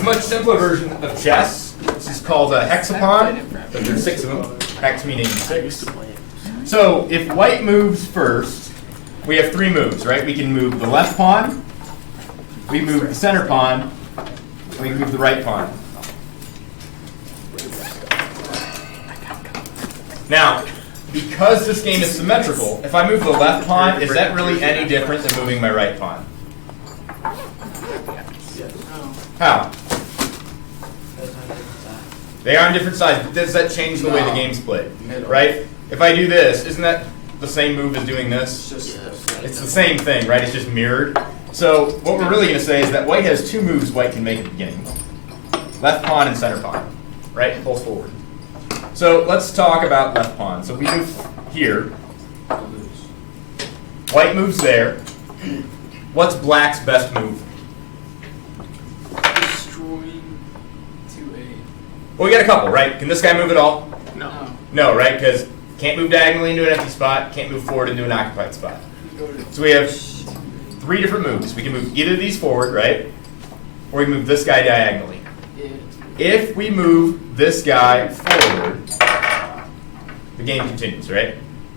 It's a much simpler version of chess. This is called a hexapon, but there's 6 of them. Hex meaning 6. So if white moves first, we have 3 moves, right? We can move the left pawn, we move the center pawn, we can move the right pawn. Now, because this game is symmetrical, if I move the left pawn, is that really any different than moving my right pawn? How? They are on different sides, but does that change the way the game's played? Right? If I do this, isn't that the same move as doing this? It's the same thing, right? It's just mirrored. So what we're really going to say is that white has 2 moves white can make at the beginning. Left pawn and center pawn, right? Both forward. So let's talk about left pawn. So we move here. White moves there. What's black's best move? Destroying 2A. Well, we got a couple, right? Can this guy move at all? No. No, right? Because can't move diagonally into an empty spot, can't move forward into an occupied spot. So we have 3 different moves. We can move either of these forward, right? Or we can move this guy diagonally. If we move this guy forward, the game continues, right?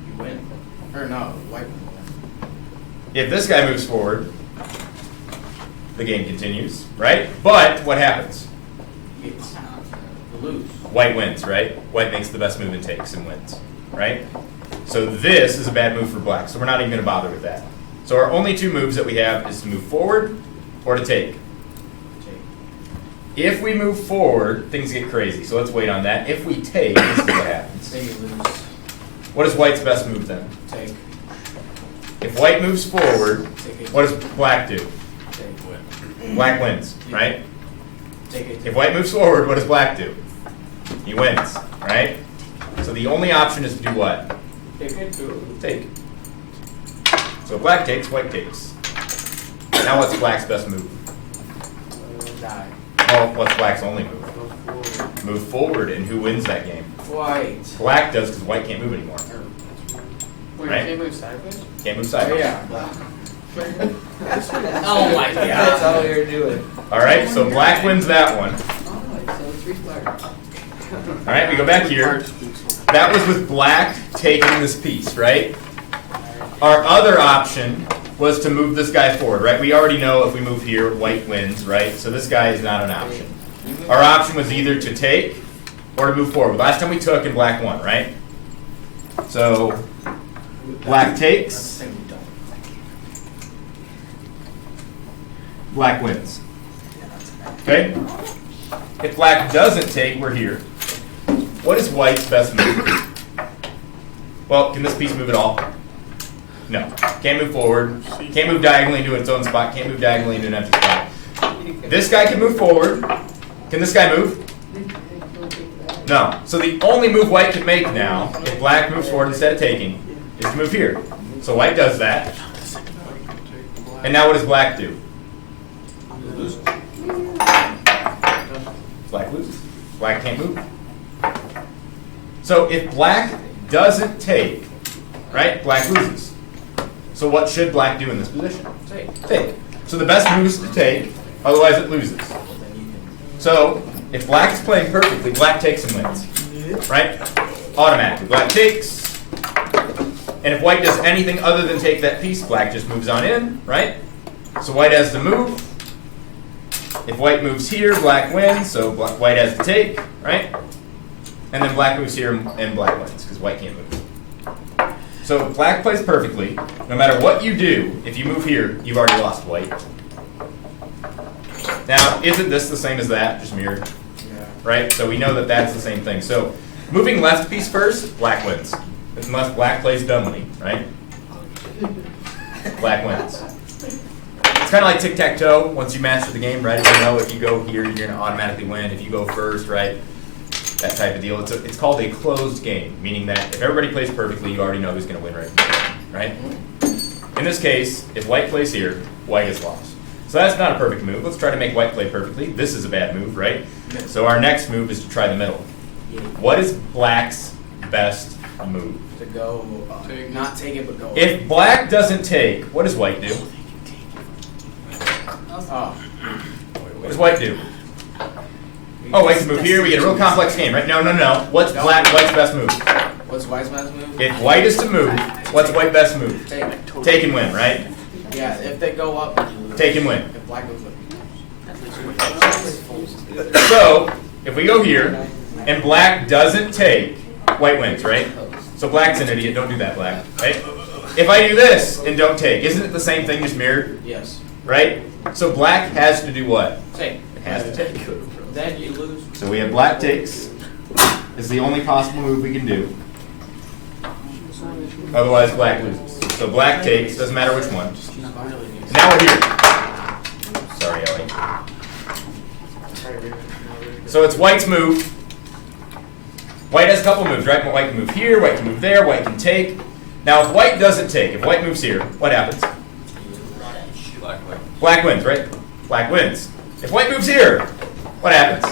You win. Or no, white win. If this guy moves forward, the game continues, right? But what happens? You lose. White wins, right? White makes the best move and takes and wins, right? So this is a bad move for black, so we're not even going to bother with that. So our only 2 moves that we have is to move forward or to take. If we move forward, things get crazy, so let's wait on that. If we take, this is what happens. Then you lose. What is white's best move then? Take. If white moves forward, Take it. what does black do? Take. Win. Black wins, right? Take it. If white moves forward, what does black do? He wins, right? So the only option is to do what? Take it. Take. So if black takes, white takes. Now what's black's best move? Die. Well, what's black's only move? Move forward, and who wins that game? White. Black does because white can't move anymore. Wait, Right. you can't move sideways? Can't move Oh sideways. yeah. Black. Oh my That's god. all you're doing. All right, so black wins that one. All right, we go back here. That was with black taking this piece, right? Our other option was to move this guy forward, right? We already know if we move here, white wins, right? So this guy is not an option. Our option was either to take or to move forward. Last time we took and black won, right? So black takes, black wins. Okay? If black doesn't take, we're here. What is white's best move? Well, can this piece move at all? No. Can't move forward. Can't move diagonally into its own spot. Can't move diagonally into an empty spot. This guy can move forward. Can this guy move? No. So the only move white can make now, if black moves forward instead of taking, is to move here. So white does that. And now what does black do? Black loses. Black can't move. So if black doesn't take, right, black loses. So what should black do in this position? Take. So the best move is to take, otherwise it loses. So if black is playing perfectly, black takes and wins, right? Automatically, black takes. And if white does anything other than take that piece, black just moves on in, right? So white has to move. If white moves here, black wins, so white has to take, right? And then black moves here and black wins, because white can't move. So black plays perfectly. No matter what you do, if you move here, you've already lost white. Now, isn't this the same as that, just mirrored? Yeah. Right? So we know that that's the same thing. So moving left piece first, black wins. Unless black plays dumbly, right? Black wins. It's kind of like tic-tac-toe. Once you master the game, right? You know if you go here, you're going to automatically win. If you go first, right? That type of deal. It's called a closed game, meaning that if everybody plays perfectly, you already know who's going to win right from the beginning, right? In this case, if white plays here, white is lost. So that's not a perfect move. Let's try to make white play perfectly. This is a bad move, right? So our next move is to try the middle. What is black's best move? To go, not take it, but go. If black doesn't take, what does white do? Oh. What does white do? Oh, white can move here. We get a real complex game, right? No. What's white's best move? What's white's best move? If white is to move, what's white best move? Take. Take and win, right? Yeah, if they go up, then you lose. Take and win. If black goes up. So, if we go here, and black doesn't take, white wins, right? So black's an idiot, don't do that, black, right? If I do this and don't take, isn't it the same thing, just mirrored, Yes. right? So black has to do what? Take. It has to take. Then you lose. So we have black takes, is the only possible move we can do. Otherwise black loses. So black takes, doesn't matter which one. And now we're here. Sorry, Ellie. So it's white's move. White has a couple moves, right? White can move here, white can move there, white can take. Now if white doesn't take, if white moves here, what happens? Black wins, right? Black wins. If white moves here, what happens?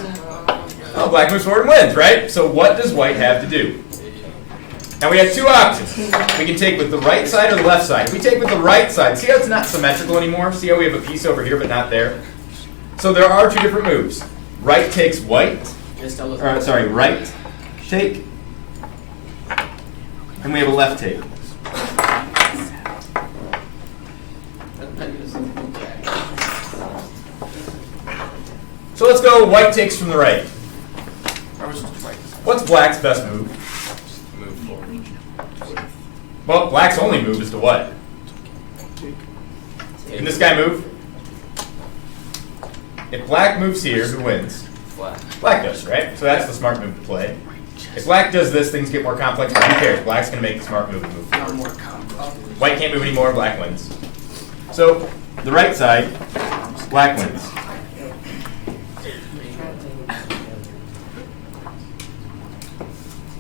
Oh, black moves forward and wins, right? So what does white have to do? Now we have two options. We can take with the right side or the left side. If we take with the right side, see how it's not symmetrical anymore? See how we have a piece over here but not there? So there are two different moves. Right takes white, or sorry, right take, and we have a left take. So let's go white takes from the right. What's black's best move? Move forward. Well, black's only move is to what? Can this guy move? If black moves here, who wins? Black. Black does, right? So that's the smart move to play. If black does this, things get more complex, but who cares? Black's going to make the smart move and move forward. More complex. White can't move anymore, black wins. So, the right side, black wins.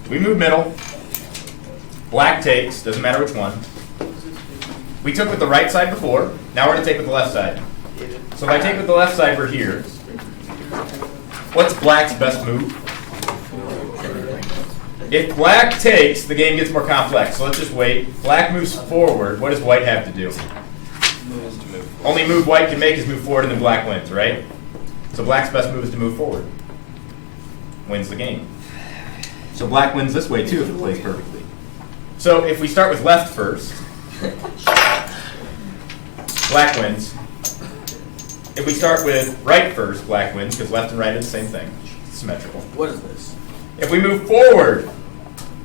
We move middle. Black takes, doesn't matter which one. We took with the right side before, now we're going to take with the left side. So if I take with the left side, we're here. What's black's best move? If black takes, the game gets more complex. So let's just wait. Black moves forward. What does white have to do? Only move white can make is move forward and then black wins, right? So black's best move is to move forward. Wins the game. So black wins this way too if it plays perfectly. So if we start with left first, black wins. If we start with right first, black wins because left and right are the same thing. It's symmetrical. What is this? If we move forward,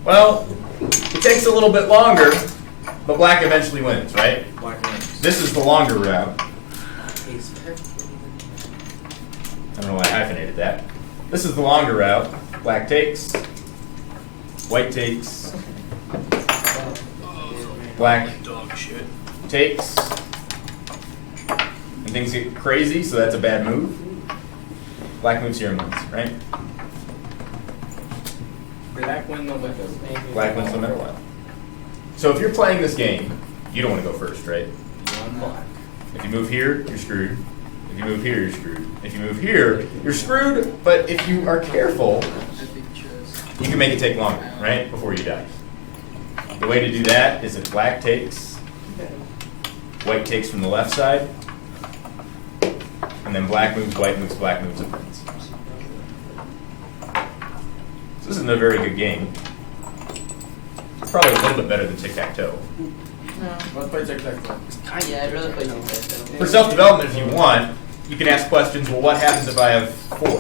well, it takes a little bit longer, but black eventually wins, right? Black wins. This is the longer route. I don't know why I hyphenated that. This is the longer route. Black takes. White takes. Black takes. And things get crazy, so that's a bad move. Black moves here and wins, right? Black wins the middle. Black wins the middle route. So if you're playing this game, you don't want to go first, right? If you move here, you're screwed. If you move here, you're screwed. If you move here, you're screwed, but if you are careful, you can make it take longer, right? Before you die. The way to do that is if black takes, white takes from the left side, and then black moves, white moves, black moves, and wins. So this isn't a very good game. It's probably a little bit better than tic-tac-toe. Let's play tic-tac-toe. Yeah, I'd rather play tic-tac-toe. For self-development, if you want, you can ask questions, well, what happens if I have 4?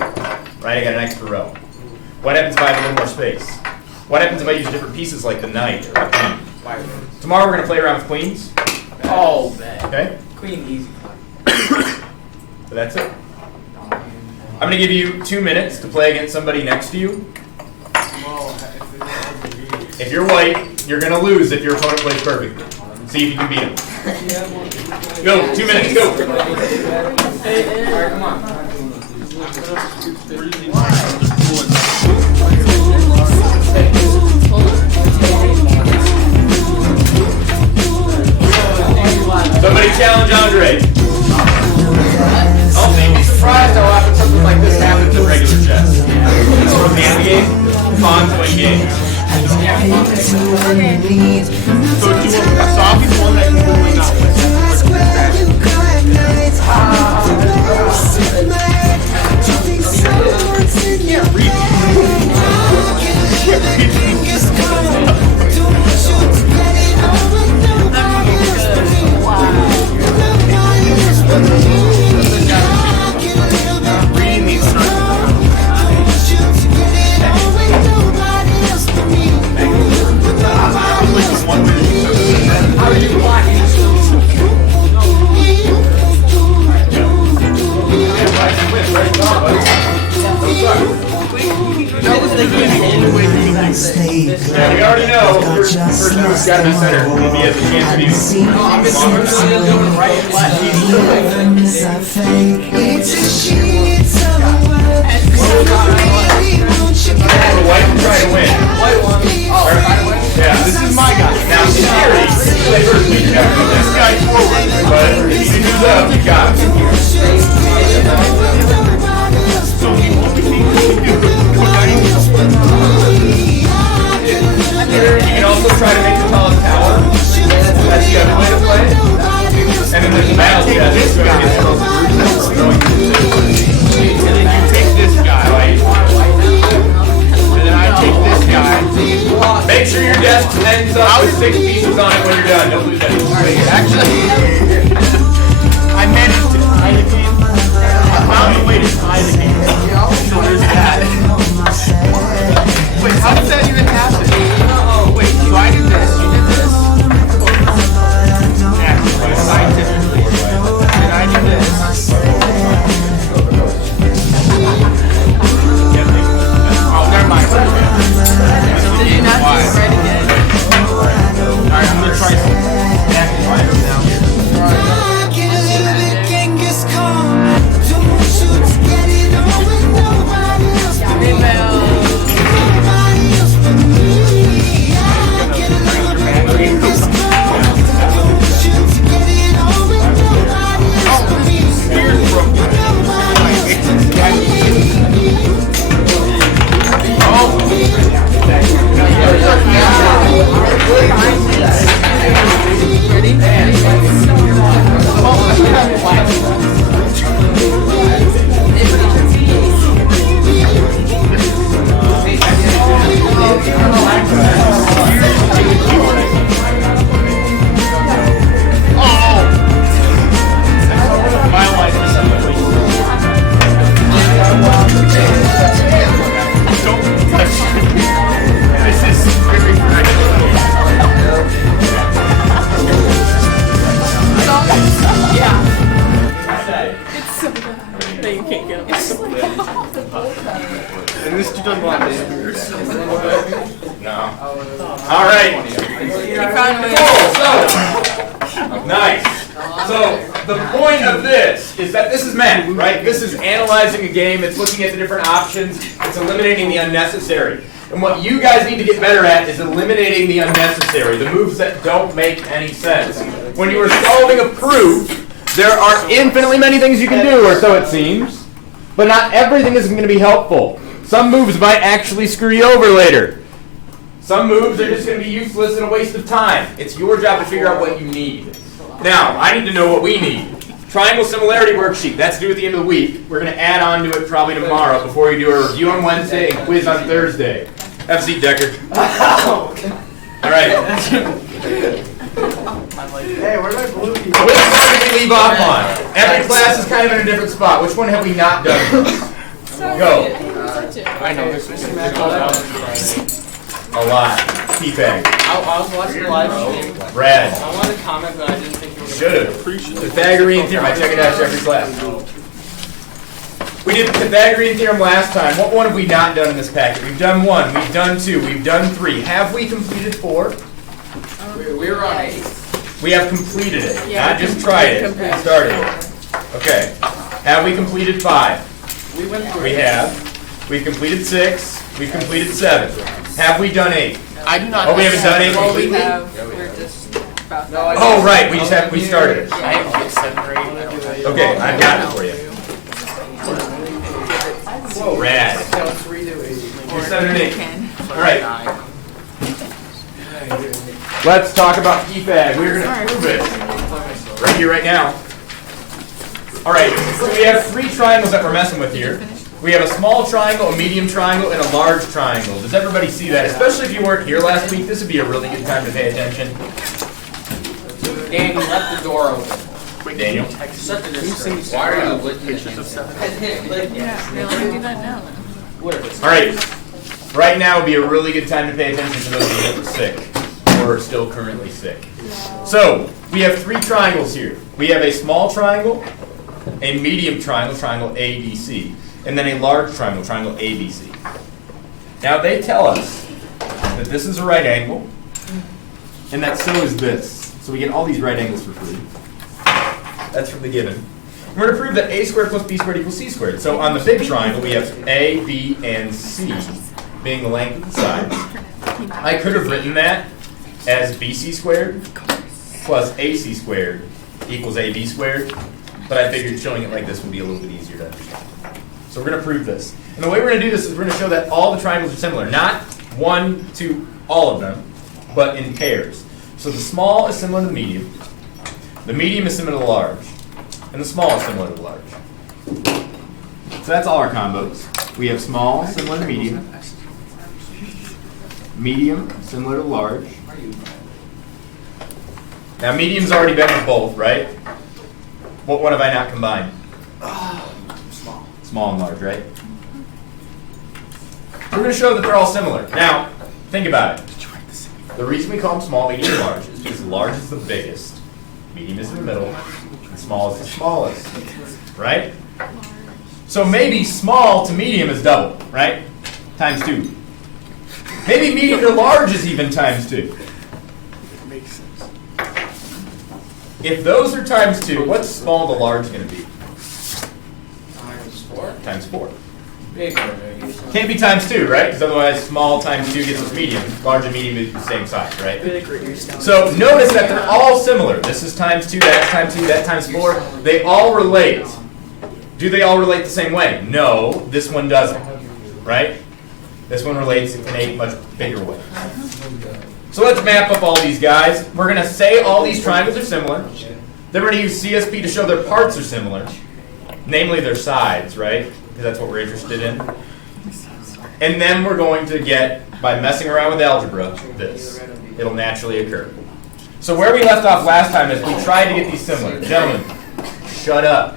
Right, I got an extra row. What happens if I have a little more space? What happens if I use different pieces like the knight or the queen? Tomorrow we're going to play around with queens. Oh, bad. Okay? Queen easy. So that's it. I'm going to give you 2 minutes to play against somebody next to you. If you're white, you're going to lose if your opponent plays perfectly. See if you can beat him. Go, 2 minutes, go. Alright, come on. Somebody challenge Andre. Oh, they'd be surprised how often something like this happens in regular chess. It's from the end game, pawns win games. So do you want a soft one that you really not with? Yeah, we already know first move's got to be center. He has a chance to be. No, I'm just doing right and left. The white will try to win. White one. Oh, try to win? Yeah, this is my guy. Now, in theory, they first meet you. This guy's forward, but if he moves up, you got him. So the only thing we can do, You can also try to make the tallest tower. That's the other way to play. And then there's the battle chest. this guy. Whoever gets the most brutes going to the and then you take this guy, right. and then I take this guy. Make sure your desk ends up with 6 pieces on it when you're done. Don't lose any. Actually, I managed to tie the game. I found a way to tie the game. So there's that. Wait, how did that even happen? Wait, so I did this, you did this. Actually, scientifically. And I did this. Oh, never mind. Did you not do it right again? Alright, I'm gonna try some acting items now. And this dude doesn't want this. No. All right. Nice. So the point of this is that this is math, right? This is analyzing a game. It's looking at the different options. It's eliminating the unnecessary. And what you guys need to get better at is eliminating the unnecessary, the moves that don't make any sense. When you are solving a proof, there are infinitely many things you can do, or so it seems. But not everything is going to be helpful. Some moves might actually screw you over later. Some moves are just going to be useless and a waste of time. It's your job to figure out what you need. Now, I need to know what we need. Triangle similarity worksheet. That's due at the end of the week. We're going to add on to it probably tomorrow before we do a review on Wednesday and quiz on Thursday. Have a seat, Decker. All right. Hey, where's my blue piece? Which one did we leave off on? Every class is kind of in a different spot. Which one have we not done? Go. I know this is A lot. P-Peg. I was watching the live stream. Brad. I wanted to comment, but I didn't think you were going to. Should have. Pythagorean theorem. I check it out every class. We did the Pythagorean theorem last time. What one have we not done in this packet? We've done 1. We've done 2. We've done 3. Have we completed 4? We were on 8. We have completed it. Yeah, Not just tried it. completed. Started it. Okay. Have we completed 5? We went through We have. We've completed 6. We've completed 7. Have we done 8? I do not. Oh, we haven't done 8 Well, we completely? have, we're just about No, I that. Oh, right. We just have, we started it. I have to get 7 or 8. Okay, I've got it for you. Rad. So let's redo it. You're 7 and 8. Can. All right. Let's talk about PFAG. We're going to prove it right here, right now. All right, so we have 3 triangles that we're messing with here. We have a small triangle, a medium triangle, and a large triangle. Does everybody see that? Especially if you weren't here last week, this would be a really good time to pay attention. Dan, you left the door open. Daniel? Shut the distance. Why are you looking at him? Yeah, we'll do that now then. All right, right now would be a really good time to pay attention to those who are sick or still currently sick. So, we have 3 triangles here. We have a small triangle, a medium triangle, triangle ABC, and then a large triangle, triangle ABC. Now they tell us that this is a right angle, and that so is this. So we get all these right angles for free. That's from the given. We're going to prove that a squared plus b squared equals c squared. So on the big triangle, we have a, b, and c being the length of the sides. I could have written that as bc squared plus ac squared equals ab squared, but I figured showing it like this would be a little bit easier to understand. So we're going to prove this. And the way we're going to do this is we're going to show that all the triangles are similar. Not one to all of them, but in pairs. So the small is similar to the medium is similar to the large, and the small is similar to the large. So that's all our combos. We have small similar to medium similar to large. Now medium's already been with both, right? What one have I not combined? Small and large, right? We're going to show that they're all similar. Now, think about it. The reason we call them small, medium, and large is because large is the biggest, medium is in the middle, and small is the smallest, right? So maybe small to medium is double, right? Times 2. Maybe medium to large is even times 2. Makes sense. If those are times 2, what's small to large going to be? Times 4? Times 4. Bigger. Can't be times 2, right? Because otherwise small times 2 gives us medium. Large and medium is the same size, right? So notice that they're all similar. This is times 2, that's times 2, that times 4. They all relate. Do they all relate the same way? No, this one doesn't, right? This one relates in a much bigger way. So let's map up all these guys. We're going to say all these triangles are similar. Then we're going to use CSP to show their parts are similar, namely their sides, right? Because that's what we're interested in. And then we're going to get, by messing around with algebra, this. It'll naturally occur. So where we left off last time is we tried to get these similar. Gentlemen, shut up.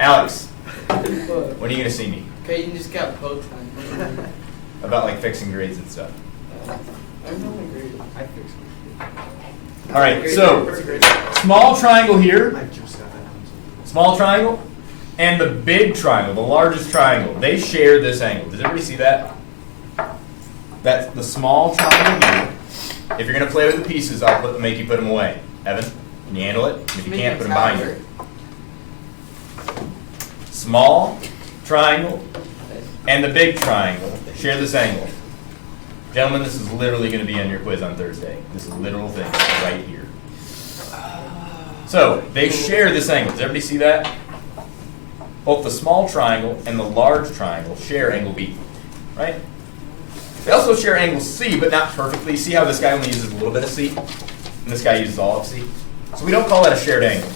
Alex, when are you going to see me? Okay, you just got poked. About like fixing grades and stuff. I'm not agreed. I fixed it. All right, so small triangle here, small triangle, and the big triangle, the largest triangle, they share this angle. Does everybody see that? That's the small triangle here. If you're going to play with the pieces, I'll make you put them away. Evan, can you handle it? And if you can't, put them behind you. Small triangle and the big triangle share this angle. Gentlemen, this is literally going to be on your quiz on Thursday. This is a literal thing right here. So they share this angle. Does everybody see that? Both the small triangle and the large triangle share angle B, right? They also share angle C, but not perfectly. See how this guy only uses a little bit of C, and this guy uses all of C? So we don't call that a shared angle.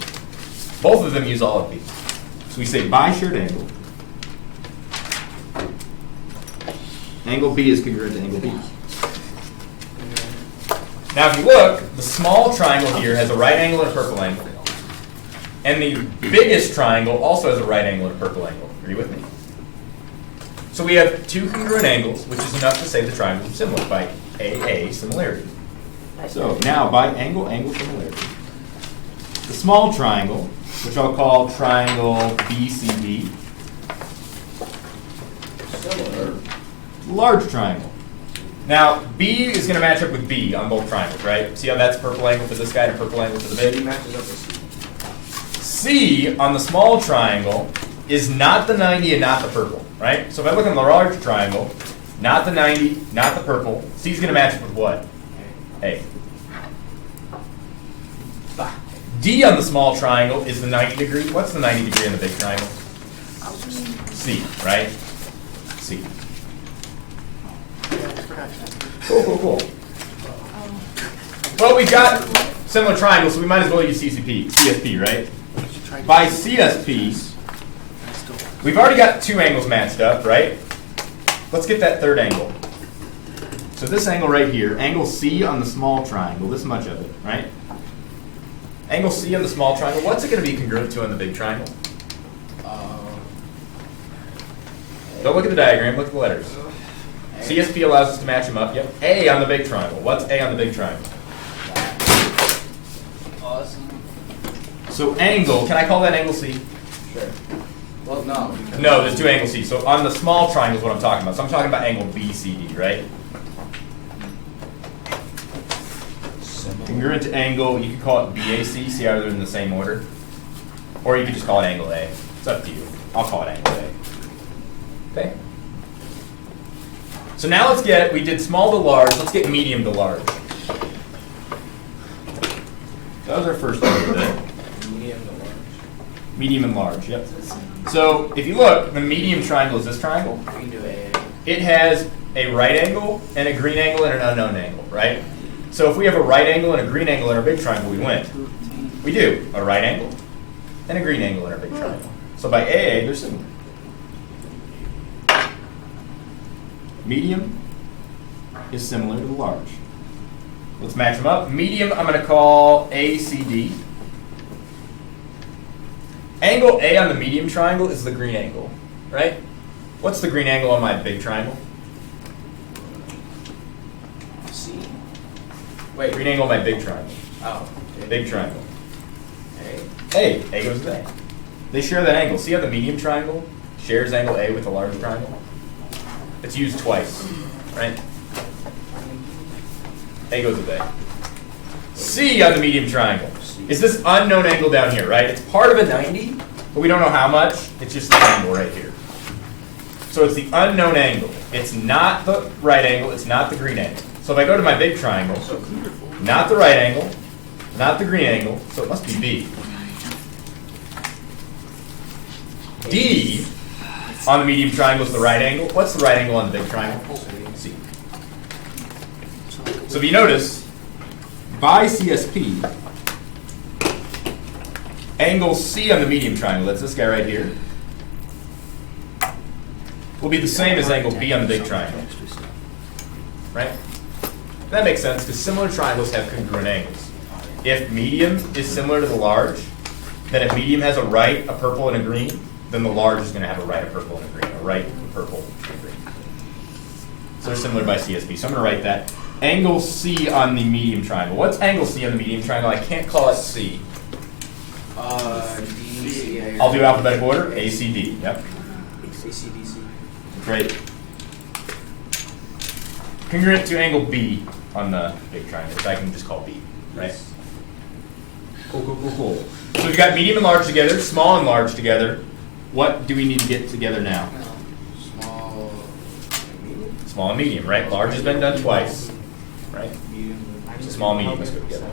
Both of them use all of B. So we say by shared angle, angle B is congruent to angle B. Now if you look, the small triangle here has a right angle and a purple angle. And the biggest triangle also has a right angle and a purple angle. Are you with me? So we have two congruent angles, which is enough to say the triangles are similar by AA similarity. So now by angle similarity, the small triangle, which I'll call triangle BCD, Similar. large triangle. Now, B is going to match up with B on both triangles, right? See how that's a purple angle for this guy and a purple angle for the big? Matches up with C on the small triangle is not the 90 and not the purple, right? So if I look on the large triangle, not the 90, not the purple, C is going to match up with what? A. D on the small triangle is the 90 degree. What's the 90 degree on the big triangle? C, right? C. Cool. Well, we've got similar triangles, so we might as well use CSP, right? By CSP, we've already got two angles matched up, right? Let's get that third angle. So this angle right here, angle C on the small triangle, this much of it, right? Angle C on the small triangle, what's it going to be congruent to on the big triangle? Don't look at the diagram, look at the letters. CSP allows us to match them up. Yep. A on the big triangle. What's A on the big triangle? awesome. So angle, can I call that angle C? Sure. Well, no. No, there's two angles C. So on the small triangle is what I'm talking about. So I'm talking about angle BCD, right? Congruent to angle, you could call it BAC, see how they're in the same order. Or you could just call it angle A. It's up to you. I'll call it angle A. Okay? So now we did small to large, let's get medium to large. That was our first one. Medium to large. Medium and large, yep. So if you look, the medium triangle is this triangle. We can do AA. It has a right angle and a green angle and an unknown angle, right? So if we have a right angle and a green angle in our big triangle, we win. We do. A right angle and a green angle in our big triangle. So by AA, they're similar. Medium is similar to the large. Let's match them up. Medium, I'm going to call ACD. Angle A on the medium triangle is the green angle, right? What's the green angle on my big triangle? C. Wait, green angle on my big triangle. Oh. Big triangle. A. A goes with A. They share that angle. See how the medium triangle shares angle A with the large triangle? It's used twice, right? A goes with A. C on the medium triangle is this unknown angle down here, right? It's part of a 90, but we don't know how much. It's just the angle right here. So it's the unknown angle. It's not the right angle. It's not the green angle. So if I go to my big triangle, not the right angle, not the green angle, so it must be B. D on the medium triangle is the right angle. What's the right angle on the big triangle? C. So if you notice, by CSP, angle C on the medium triangle, that's this guy right here, will be the same as angle B on the big triangle. Right? That makes sense because similar triangles have congruent angles. If medium is similar to the large, then if medium has a right, a purple, and a green, then the large is going to have a right, a purple, and a green. A right, a purple, and a green. So they're similar by CSP. So I'm going to write that. Angle C on the medium triangle. What's angle C on the medium triangle? I can't call it C. D, C, A. I'll do alphabetical order. ACD. Yep. ACDC. Great. Congruent to angle B on the big triangle, which I can just call B. Right? Cool. So we've got medium and large together, small and large together. What do we need to get together now? Small. Medium. Small and medium, right? Large has been done twice, right? Medium. So small and medium must go together.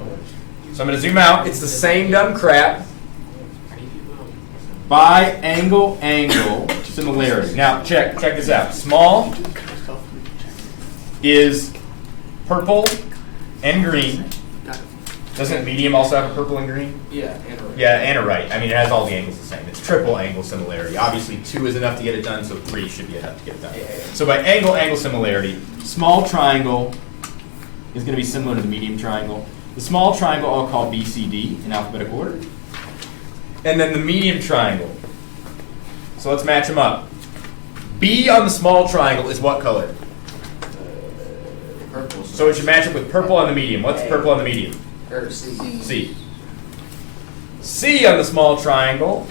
So I'm going to zoom out. It's the same dumb crap. By angle similarity. Now check this out. Small is purple and green. Doesn't medium also have a purple and green? Yeah, and a right. Yeah, and a right. I mean, it has all the angles the same. It's triple angle similarity. Obviously, 2 is enough to get it done, so 3 should be enough to get it done. So by angle similarity, small triangle is going to be similar to the medium triangle. The small triangle I'll call BCD in alphabetical order. And then the medium triangle. So let's match them up. B on the small triangle is what color? Purple. So it should match up with purple on the medium. What's purple on the medium? Or C. C. C on the small triangle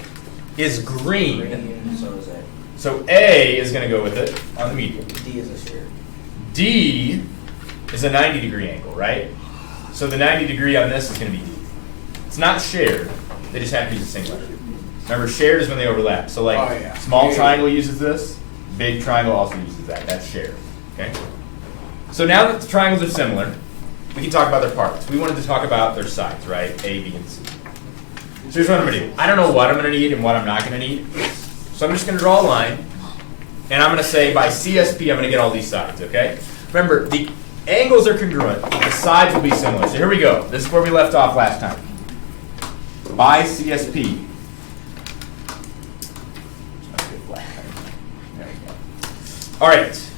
is green. Green, so is A. So A is going to go with it on the medium. D is a share. D is a 90-degree angle, right? So the 90-degree on this is going to be D. It's not shared. They just have to use the same letter. Remember, shared is when they overlap. So like Oh, yeah. small triangle uses this, big triangle also uses that. That's shared. Okay? So now that the triangles are similar, we can talk about their parts. We wanted to talk about their sides, right? A, B, and C. So here's what I'm going to do. I don't know what I'm going to need and what I'm not going to need. So I'm just going to draw a line, and I'm going to say by CSP, I'm going to get all these sides, okay? Remember, the angles are congruent. The sides will be similar. So here we go. This is where we left off last time. By CSP. There we go. All right.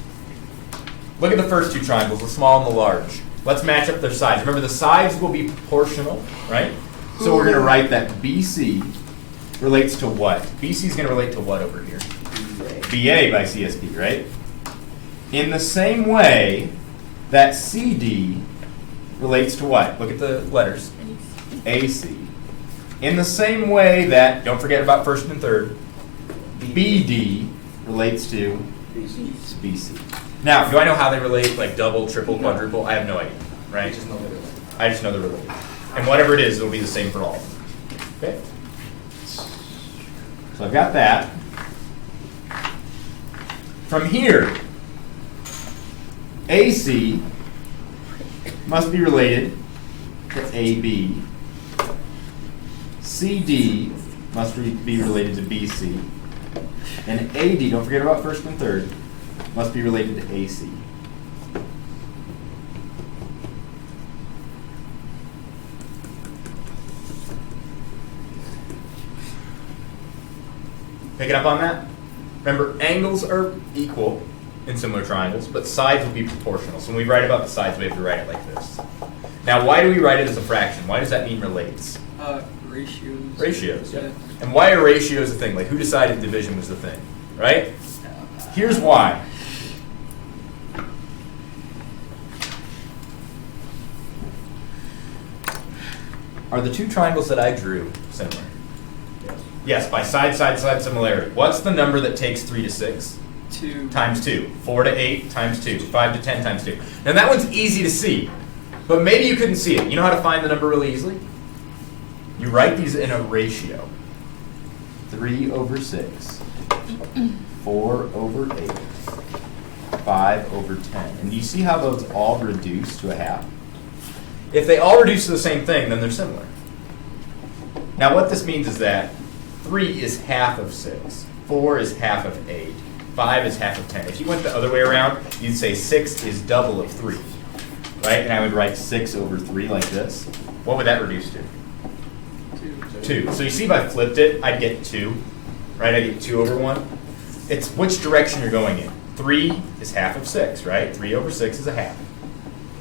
Look at the first 2 triangles, the small and the large. Let's match up their sides. Remember, the sides will be proportional, right? So we're going to write that BC relates to what? BC is going to relate to what over here? BA by CSP, right? In the same way that CD relates to what? Look at the letters. AC. In the same way that, don't forget about first and third, BD relates to BC. Now, do I know how they relate, like double, triple, quadruple? I have no idea, right? Just know I just know they're related. And whatever it is, it'll be the same for all of them. Okay? So I've got that. From here, AC must be related to AB. CD must be related to BC. And AD, don't forget about first and third, must be related to AC. Picking up on that? Remember, angles are equal in similar triangles, but sides will be proportional. So when we write about the sides, we have to write it like this. Now, why do we write it as a fraction? Why does that mean relates? Ratios. Ratios, yeah. And why are ratios a thing? Like, who decided division was the thing, right? Here's why. Are the two triangles that I drew similar? Yes, by side, similarity. What's the number that takes 3 to 6? 2. Times 2. 4 to 8 times 2. 5 to 10 times 2. Now that one's easy to see, but maybe you couldn't see it. You know how to find the number really easily? You write these in a ratio. 3 over 6. 4 over 8. 5 over 10. And do you see how those all reduce to a half? If they all reduce to the same thing, then they're similar. Now what this means is that 3 is half of 6. 4 is half of 8. 5 is half of 10. If you went the other way around, you'd say 6 is double of 3. Right? And I would write 6 over 3 like this. What would that reduce to? 2. So you see if I flipped it, I'd get 2. Right? I'd get 2 over 1. It's which direction you're going in. 3 is half of 6, right? 3 over 6 is a half.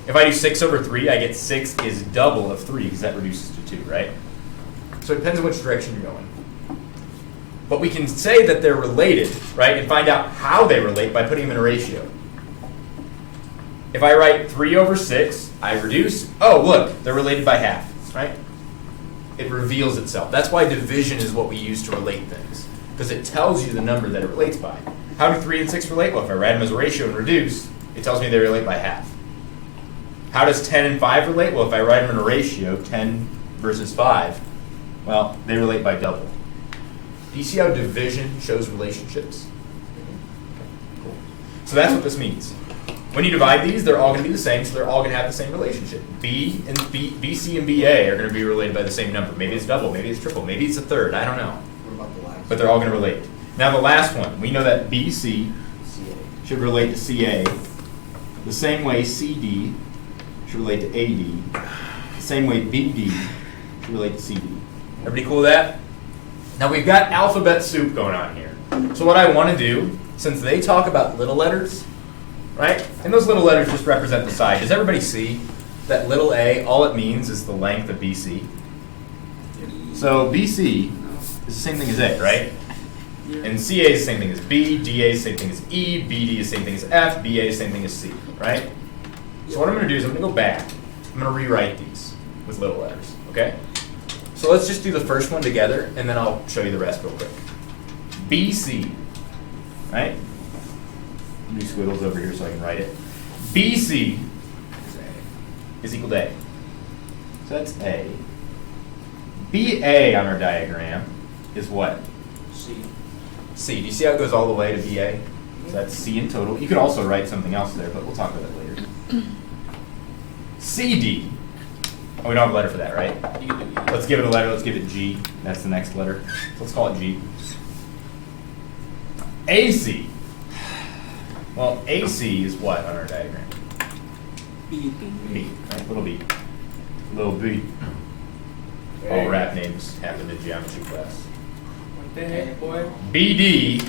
If I do 6 over 3, I get 6 is double of 3 because that reduces to 2, right? So it depends on which direction you're going. But we can say that they're related, right, and find out how they relate by putting them in a ratio. If I write 3 over 6, I reduce. Oh, look, they're related by half, right? It reveals itself. That's why division is what we use to relate things, because it tells you the number that it relates by. How do 3 and 6 relate? Well, if I write them as a ratio and reduce, it tells me they relate by half. How does 10 and 5 relate? Well, if I write them in a ratio, 10 versus 5, well, they relate by double. Do you see how division shows relationships? Okay, cool. So that's what this means. When you divide these, they're all going to be the same, so they're all going to have the same relationship. BC and BA are going to be related by the same number. Maybe it's double, maybe it's triple, maybe it's a third, I don't know. What about the last? But they're all going to relate. Now the last one, we know that BC should relate to CA the same way CD should relate to AD, the same way BD should relate to CD. Everybody cool with that? Now we've got alphabet soup going on here. So what I want to do, since they talk about little letters, right? And those little letters just represent the side. Does everybody see that little a, all it means is the length of BC? So BC is the same thing as A, right? And CA is the same thing as B, DA is the same thing as E, BD is the same thing as F, BA is the same thing as C, right? So what I'm going to do is I'm going to go back. I'm going to rewrite these with little letters, okay? So let's just do the first one together, and then I'll show you the rest real quick. BC, right? Do squiggles over here so I can write it. BC is equal to A. So that's A. BA on our diagram is what? C. C. Do you see how it goes all the way to BA? So that's C in total. You could also write something else there, but we'll talk about that later. CD. Oh, we don't have a letter for that, right? You can do E. Let's give it a letter. Let's give it G. That's the next letter. So let's call it G. AC. Well, AC is what on our diagram? B. B, right? Little b. Little b. All rap names happen in geometry class. What the heck, boy? BD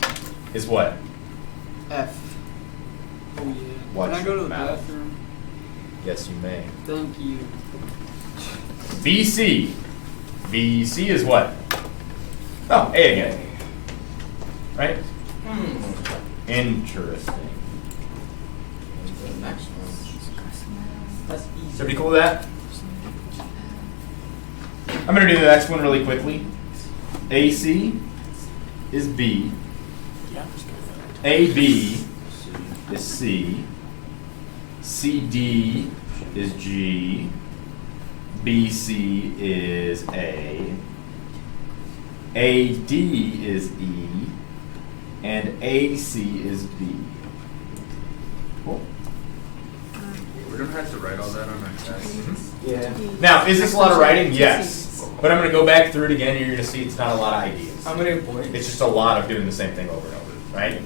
is what? F. Oh yeah. Watch Can I go to your the mouth. bathroom? Yes, you may. Thank you. BC. BC is what? Oh, A again. Right? Interesting. The next one. That's Is easy. everybody cool with that? I'm going to do the next one really quickly. AC is B. AB is C. CD is G. BC is A, AD is E, and AC is B. Cool. We're gonna have to write all that on our test. Yeah. Now, is this a lot of writing? Yes. But I'm going to go back through it again, and you're going to see it's not a lot of ideas. How many points? It's just a lot of doing the same thing over and over, right?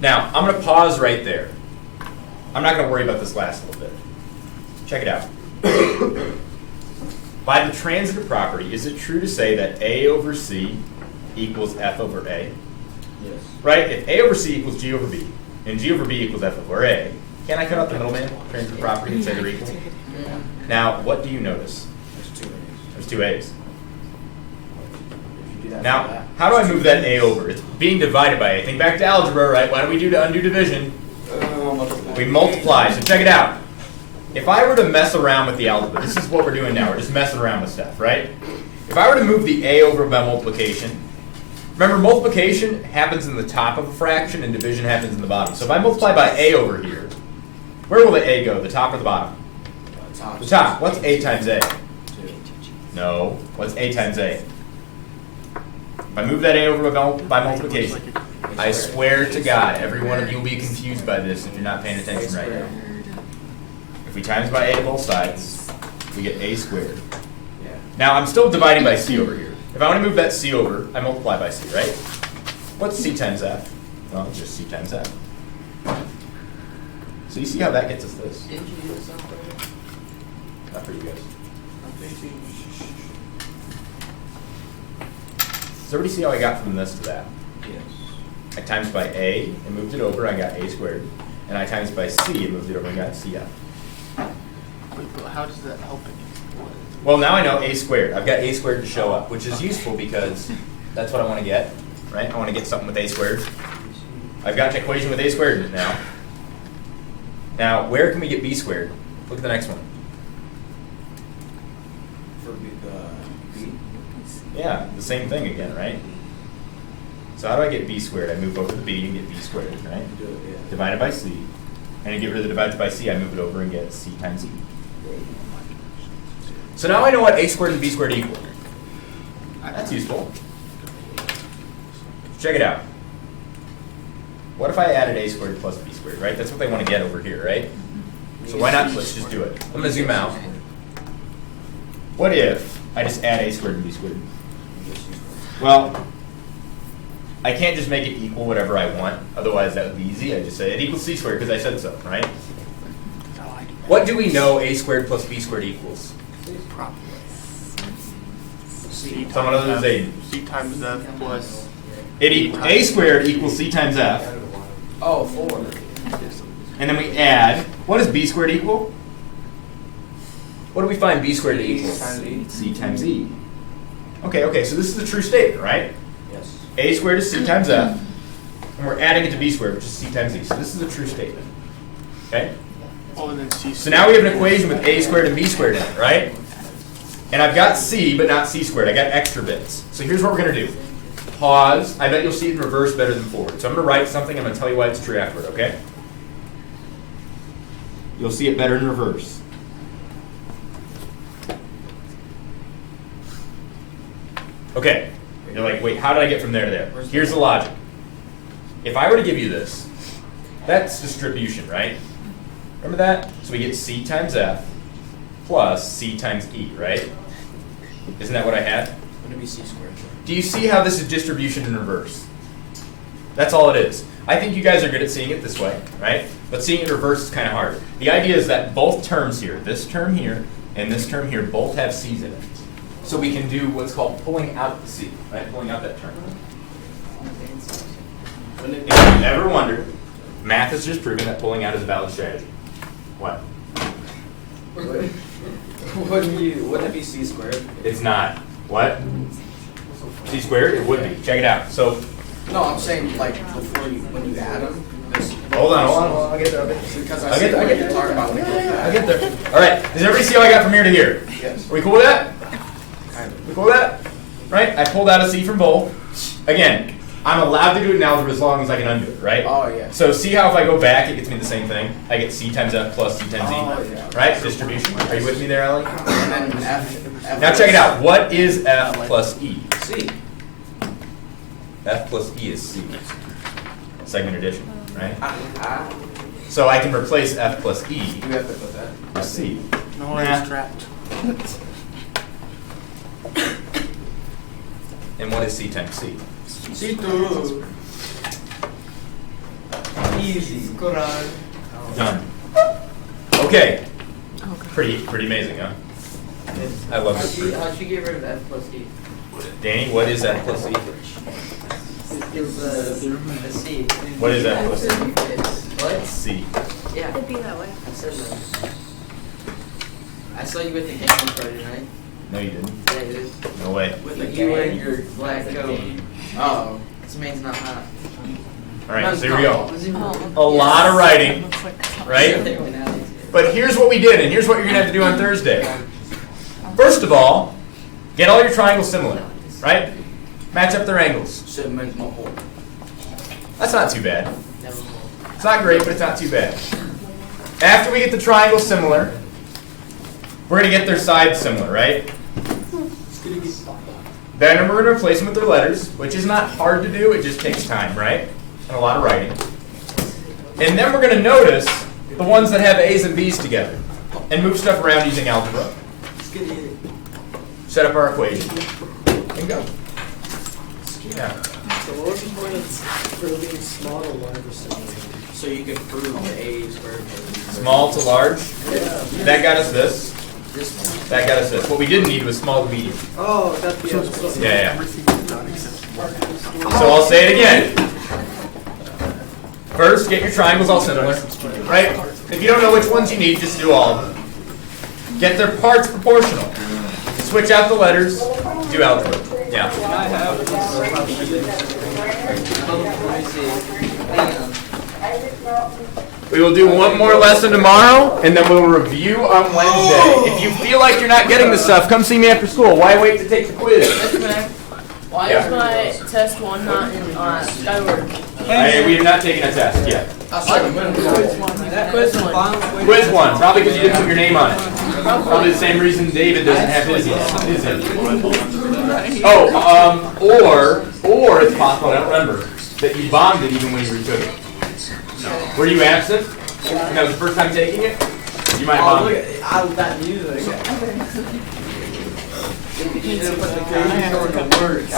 Now, I'm going to pause right there. I'm not going to worry about this last little bit. Check it out. By the transitive property, is it true to say that A over C equals F over A? Yes. Right? If A over C equals G over B, and G over B equals F over A, can I cut out the middleman, transitive property, and say they're equal? Yeah. Now, what do you notice? There's 2 A's. There's 2 A's. If you do that for Now, that, how do I move that A over? It's being divided by A. Think back to algebra, right? Why do we do to undo division? We multiply. So check it out. If I were to mess around with the algebra, this is what we're doing now. We're just messing around with stuff, right? If I were to move the A over by multiplication, remember multiplication happens in the top of a fraction and division happens in the bottom. So if I multiply by A over here, where will the A go? The top or the bottom? top. The top. What's A times A? 2. No. What's A times A? If I move that A over by multiplication, I swear to God, every one of you will be confused by this if you're not paying attention right now. If we times by A to both sides, we get A squared. Yeah. Now, I'm still dividing by C over here. If I want to move that C over, I multiply by C, right? What's C times F? Well, it's just C times F. So you see how that gets us this? Didn't you do this on purpose? Not for you guys. Does everybody see how I got from this to that? Yes. I times by A and moved it over, I got A squared. And I times by C and moved it over and got CF. Wait, but how does that help it? Well, now I know A squared. I've got A squared to show up, which is useful because that's what I want to get, right? I want to get something with A squared. I've got an equation with A squared in it now. Now, where can we get B squared? Look at the next one. For B. Yeah, the same thing again, right? So how do I get B squared? I move over to B and get B squared, right? Do it, yeah. Divided by C. And to get rid of the divided by C, I move it over and get C times E. So now I know what A squared and B squared equal. That's useful. Check it out. What if I added A squared plus B squared, right? That's what they want to get over here, right? So why not, let's just do it. I'm going to zoom out. What if I just add A squared and B squared? Well, I can't just make it equal whatever I want. Otherwise, that would be easy. I just say it equals C squared because I said so, right? What do we know A squared plus B squared equals? Someone other than Zayden. C times F plus. A squared equals C times F. Oh, 4. And then we add, what does B squared equal? What do we find B squared to equal? C times E. Okay, so this is a true statement, right? Yes. A squared is C times F, and we're adding it to B squared, which is C times E. So this is a true statement. Okay? Oh, and then C. So now we have an equation with A squared and B squared in it, right? And I've got C, but not C squared. I got extra bits. So here's what we're going to do. Pause. I bet you'll see it in reverse better than forward. So I'm going to write something. I'm going to tell you why it's true afterward, okay? You'll see it better in reverse. Okay. You're like, wait, how did I get from there to there? Here's the logic. If I were to give you this, that's distribution, right? Remember that? So we get C times F plus C times E, right? Isn't that what I had? Wouldn't it be C squared? Do you see how this is distribution in reverse? That's all it is. I think you guys are good at seeing it this way, right? But seeing it in reverse is kind of hard. The idea is that both terms here, this term here and this term here, both have C's in it. So we can do what's called pulling out the C, right? Pulling out that term. If you've ever wondered, math has just proven that pulling out is a valid strategy. What? Wouldn't it be C squared? It's not. What? C squared? It would be. Check it out. So, No, I'm saying like before when you add them. hold on. I'll get there. Because I'll I see get there, what I'll you're get talking about when it goes back. I'll get there. All right. Does everybody see how I got from here to here? Yes. Are we cool with that? Kind of. We cool with that? Right? I pulled out a C from both. Again, I'm allowed to do it in algebra as long as I can undo it, right? Oh, yeah. So see how if I go back, it gets me the same thing? I get c times f plus c times Oh, e, yeah. right? Distribution. Are you with me there, Ellie? And then F. Now check it out. What is f plus e? C. F plus e is c. Segment addition, right? Ah. So I can replace f plus e You have to put that. with c. No one's trapped. And what is c times c? C2. Easy. Done. Okay. Pretty amazing, huh? I love this. How'd she get rid of F plus E? Danny, what is f plus e? It's a C. What is f plus e? What? C. Yeah. It'd be that way. I said that. I saw you with the game on Friday night. No, you didn't. Yeah, you did. No way. With you wearing your black coat. Oh. This man's not hot. All right, so here we go. Oh. A lot of writing, Looks like right? But here's what we did, and here's what you're gonna have to do on Thursday. First of all, get all your triangles similar, right? Match up their angles. Segment my whole. That's not too bad. It's not great, but it's not too bad. After we get the triangles similar, we're gonna get their sides similar, right? Then we're gonna replace them with their letters, which is not hard to do, it just takes time, right? And a lot of writing. And then we're gonna notice the ones that have A's and B's together and move stuff around using algebra. Set up our equation and go. Yeah. So what was the point of proving small to large or similar? So you can prove the A squared. Small to large, Yeah. that got us this. This one. That got us this. What we didn't need was small to medium. Oh, that's the Yeah, yeah. So I'll say it again. First, get your triangles all similar, right? If you don't know which ones you need, just do all of them. Get their parts proportional. Switch out the letters, do algebra. Yeah. We will do one more lesson tomorrow, and then we'll review on Wednesday. If you feel like you're not getting the stuff, come see me after school. Why wait to take the quiz? Why Yeah. is my test one not in Skyward? We have not taken a test yet. Quiz one. Quiz one, probably because you didn't put your name on it. Probably the same reason David doesn't have his in. Oh, or it's possible, I don't remember, that you bombed it even when you retook it. Were you absent? And that was the first time taking it? You might have bombed it. Out of that music. You should have put the crazy door in the words.